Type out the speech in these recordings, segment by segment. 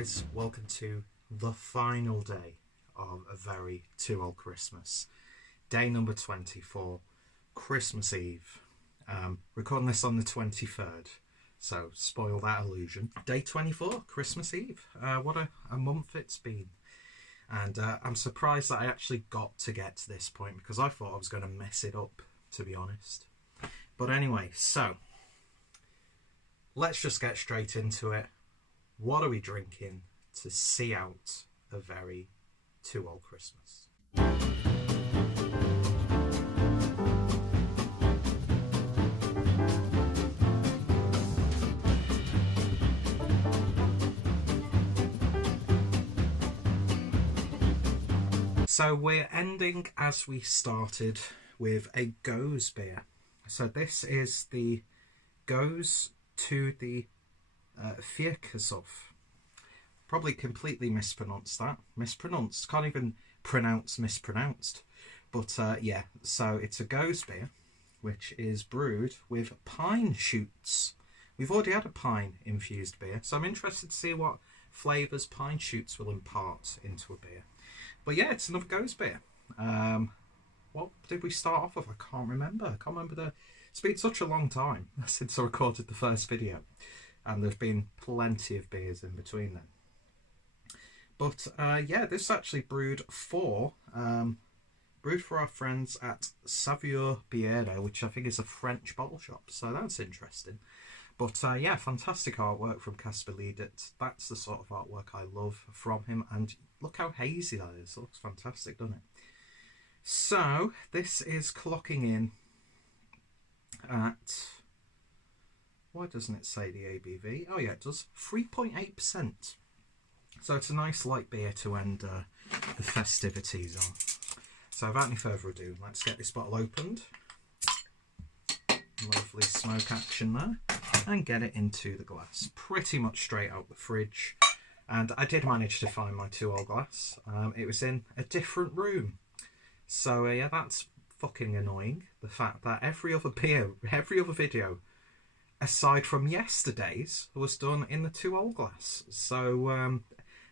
guys, welcome to the final day of a very too old Christmas. Day number 24, Christmas Eve. Recording this on the 23rd, so spoil that illusion. Day 24, Christmas Eve. What a month it's been. And I'm surprised that I actually got to this point because I thought I was going to mess it up, to be honest. But anyway, so let's just get straight into it. What are we drinking to see out a very too old Christmas? So we're ending as we started with a Goes beer. So this is the Goes to the Fierkesov. Probably completely mispronounced that. Mispronounced. Can't even pronounce mispronounced. But yeah, so it's a Goes beer, which is brewed with pine shoots. We've already had a pine infused beer, so I'm interested to see what flavours pine shoots will impart into a beer. But yeah, it's another Goes beer. What did we start off with? I can't remember. It's been such a long time since I recorded the first video. And there's been plenty of beers in between then. But yeah, this is actually brewed for our friends at Saveur Bière, which I think is a French bottle shop. So that's interesting. But yeah, fantastic artwork from Kasper Ledet. That's the sort of artwork I love from him. And look how hazy that is. It looks fantastic, doesn't it? So this is clocking in at... Why doesn't it say the ABV? Oh yeah, it does. 3.8%. So it's a nice light beer to end the festivities on. So without any further ado, let's get this bottle opened. Lovely smoke action there. And get it into the glass. Pretty much straight out the fridge. And I did manage to find my 2-old glass. It was in a different room. So yeah, that's fucking annoying. The fact that every other video aside from yesterday's was done in the 2-old glass. So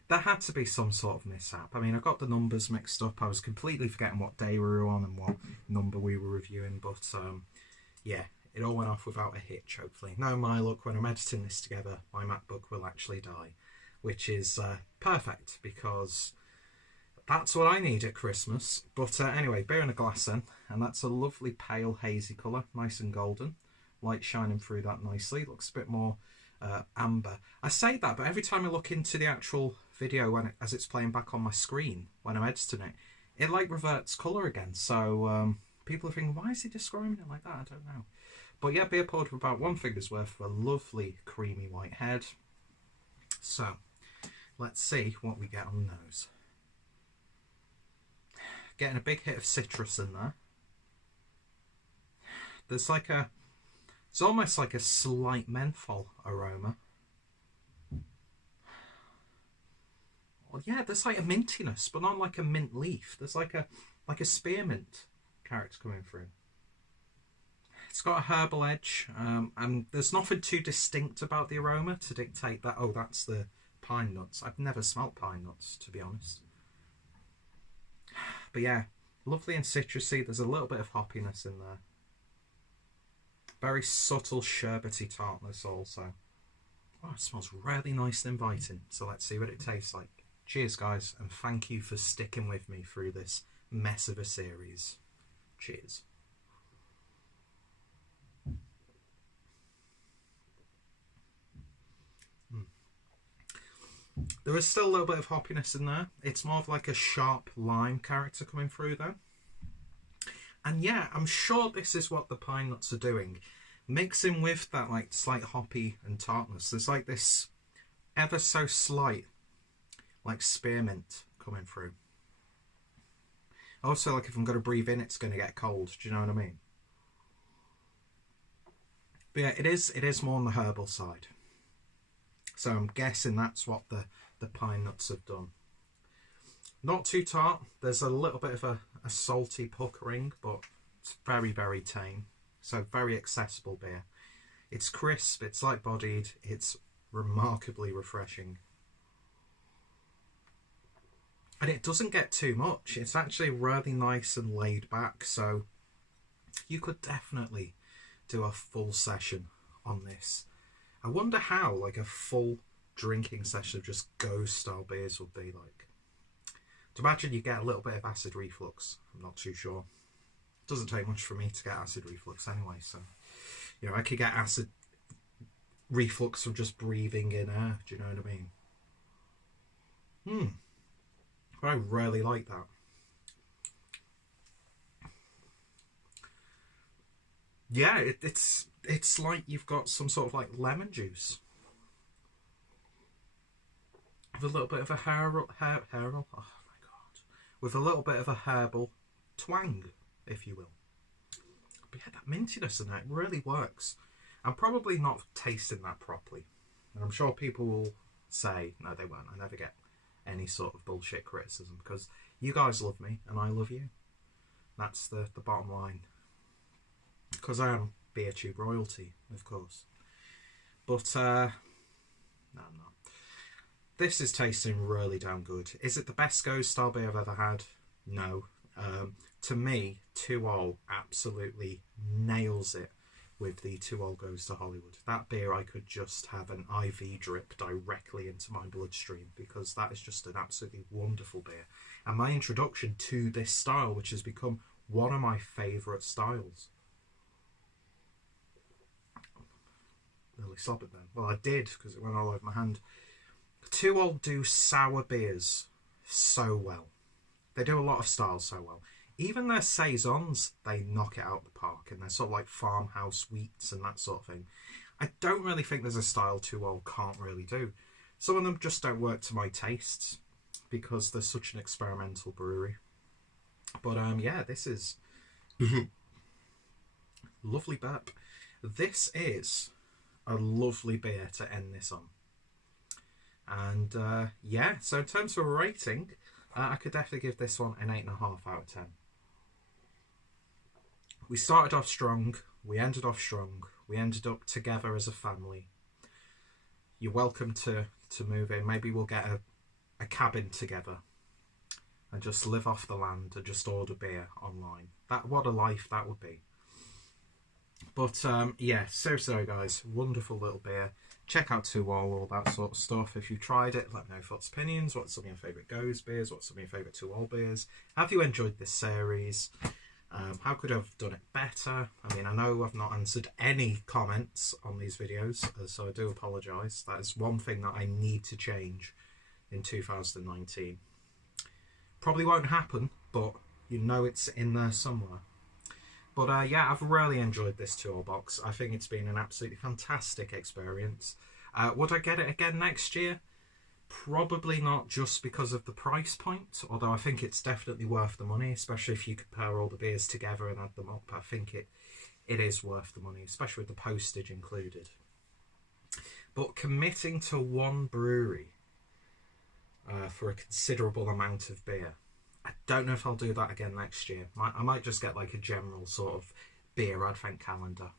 there had to be some sort of mishap. I mean, I got the numbers mixed up. I was completely forgetting what day we were on and what number we were reviewing. But yeah, it all went off without a hitch, hopefully. Now my luck, when I'm editing this together, my MacBook will actually die. Which is perfect, because that's what I need at Christmas. But anyway, beer in a glass then. And that's a lovely pale hazy colour, nice and golden. Light shining through that nicely. Looks a bit more amber. I say that, but every time I look into the actual video as it's playing back on my screen when I'm editing it, it like reverts colour again. So people are thinking, why is he describing it like that? I don't know. But yeah, beer poured with about 1 finger's worth of a lovely creamy white head. So let's see what we get on the nose. Getting a big hit of citrus in there. There's like a... It's almost like a slight menthol aroma. Well, yeah, there's like a mintiness, but not like a mint leaf. There's like a spearmint character coming through. It's got a herbal edge, and there's nothing too distinct about the aroma to dictate that, oh, that's the pine nuts. I've never smelt pine nuts, to be honest. But yeah, lovely and citrusy. There's a little bit of hoppiness in there. Very subtle sherbety tartness also. Oh, it smells really nice and inviting. So let's see what it tastes like. Cheers, guys, and thank you for sticking with me through this mess of a series. Cheers. There is still a little bit of hoppiness in there. It's more of like a sharp lime character coming through though. And yeah, I'm sure this is what the pine nuts are doing. Mixing with that like slight hoppy and tartness. There's like this ever so slight like spearmint coming through. Also, like if I'm going to breathe in, it's going to get cold. Do you know what I mean? But yeah, it is more on the herbal side. So I'm guessing that's what the pine nuts have done. Not too tart. There's a little bit of a salty puckering, but it's very, very tame. So very accessible beer. It's crisp, it's light-bodied, it's remarkably refreshing. And it doesn't get too much. It's actually really nice and laid back. So you could definitely do a full session on this. I wonder how like a full drinking session of just ghost style beers would be like. To imagine you get a little bit of acid reflux. I'm not too sure. It doesn't take much for me to get acid reflux anyway. So, you know, I could get acid reflux from just breathing in air. Do you know what I mean? I really like that. Yeah, it's like you've got some sort of like lemon juice with a little bit of a herbal, oh my god, with a little bit of a herbal twang, if you will. But yeah, that mintiness in that really works. I'm probably not tasting that properly, and I'm sure people will say no, they won't. I never get any sort of bullshit criticism because you guys love me and I love you. That's the bottom line. Because I am beer tube royalty, of course. But no, I'm not. This is tasting really damn good. Is it the best ghost style beer I've ever had? No. To me, 2-0 absolutely nails it with the 2-0 Goes to Hollywood. That beer I could just have an IV drip directly into my bloodstream because that is just an absolutely wonderful beer. And my introduction to this style, which has become one of my favourite styles. Nearly sobbed then. Well, I did because it went all over my hand. 2-0 do sour beers so well. They do a lot of styles so well. Even their saisons, they knock it out the park, and they're sort of like farmhouse wheats and that sort of thing. I don't really think there's a style 2-0 can't really do. Some of them just don't work to my tastes because they're such an experimental brewery. But yeah, this is lovely burp. This is a lovely beer to end this on. And yeah, so in terms of a rating, I could definitely give this one an 8.5 out of 10. We started off strong, we ended off strong, we ended up together as a family. You're welcome to move in. Maybe we'll get a cabin together and just live off the land and just order beer online. What a life that would be. But yeah, seriously guys, wonderful little beer. Check out 2-0, all that sort of stuff. If you tried it, let me know your thoughts, opinions. What's some of your favourite Goes beers? What's some of your favourite 2-0 beers? Have you enjoyed this series? How could I have done it better? I mean, I know I've not answered any comments on these videos, so I do apologise. That is one thing that I need to change in 2019. Probably won't happen, but you know it's in there somewhere. But yeah, I've really enjoyed this 2-0 box. I think it's been an absolutely fantastic experience. Would I get it again next year? Probably not, just because of the price point, although I think it's definitely worth the money, especially if you compare all the beers together and add them up. I think it is worth the money, especially with the postage included. But committing to one brewery for a considerable amount of beer, I don't know if I'll do that again next year. I might just get like a general sort of beer advent calendar.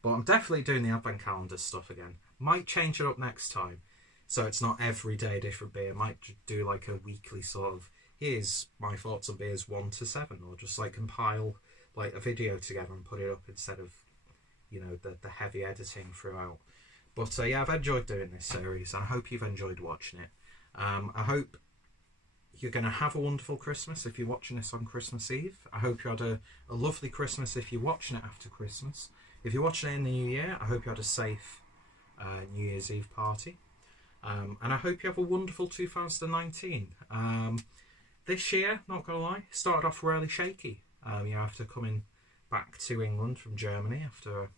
But I'm definitely doing the advent calendar stuff again. Might change it up next time. So it's not every day different beer. Might do like a weekly sort of, here's my thoughts on beers 1 to 7. Or just like compile like a video together and put it up instead of, you know, the heavy editing throughout. But yeah, I've enjoyed doing this series. I hope you've enjoyed watching it. I hope you're going to have a wonderful Christmas if you're watching this on Christmas Eve. I hope you had a lovely Christmas if you're watching it after Christmas. If you're watching it in the New Year, I hope you had a safe New Year's Eve party. And I hope you have a wonderful 2019. This year, not going to lie, started off really shaky. You know, after coming back to England from Germany after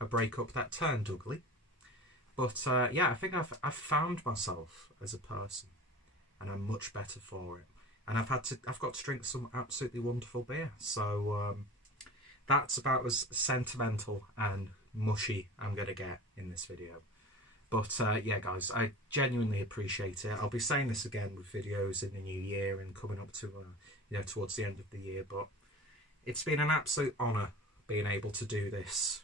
a breakup that turned ugly. But yeah, I think I've found myself as a person. And I'm much better for it. And I've got to drink some absolutely wonderful beer. So that's about as sentimental and mushy I'm going to get in this video. But yeah, guys, I genuinely appreciate it. I'll be saying this again with videos in the new year and coming up to you know, towards the end of the year. But it's been an absolute honour being able to do this,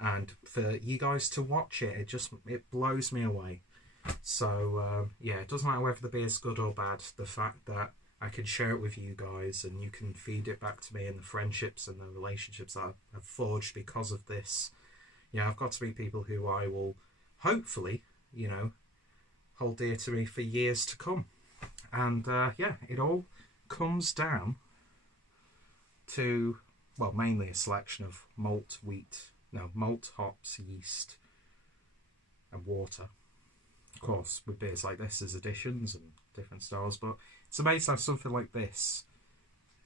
and for you guys to watch it. It blows me away. So yeah, it doesn't matter whether the beer's good or bad. The fact that I can share it with you guys and you can feed it back to me, and the friendships and the relationships that I've forged because of this. Yeah, I've got to meet people who I will hopefully, you know, hold dear to me for years to come. And yeah, it all comes down to, well, mainly a selection of malt, hops, yeast and water. Of course, with beers like this, there's additions and different styles, but it's amazing how something like this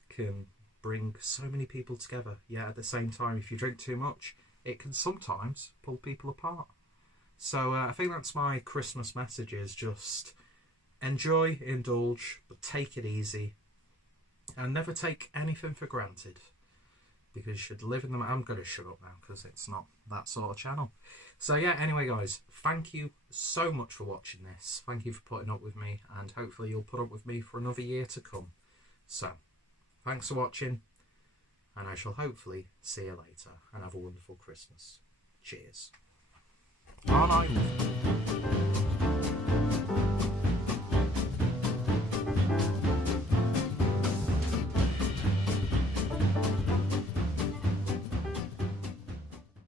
can bring so many people together. Yet at the same time, if you drink too much, it can sometimes pull people apart. So I think that's my Christmas message, is just enjoy, indulge, but take it easy. And never take anything for granted. Because you should live in them. I'm going to shut up now because it's not that sort of channel. So yeah, anyway guys, thank you so much for watching this. Thank you for putting up with me, and hopefully you'll put up with me for another year to come. So, thanks for watching, and I shall hopefully see you later, and have a wonderful Christmas. Cheers. Aren't I?